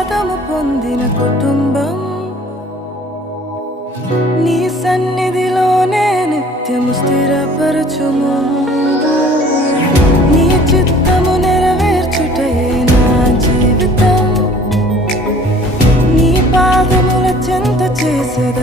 ఆశీర్వాదము పొందిన కుటుంబం నీ సన్నిధిలోనే నిత్యము స్థిరపరచుము నీ చిత్తము నెరవేర్చుటయే నా జీవితం నీ పాదముల చెంత చేసేద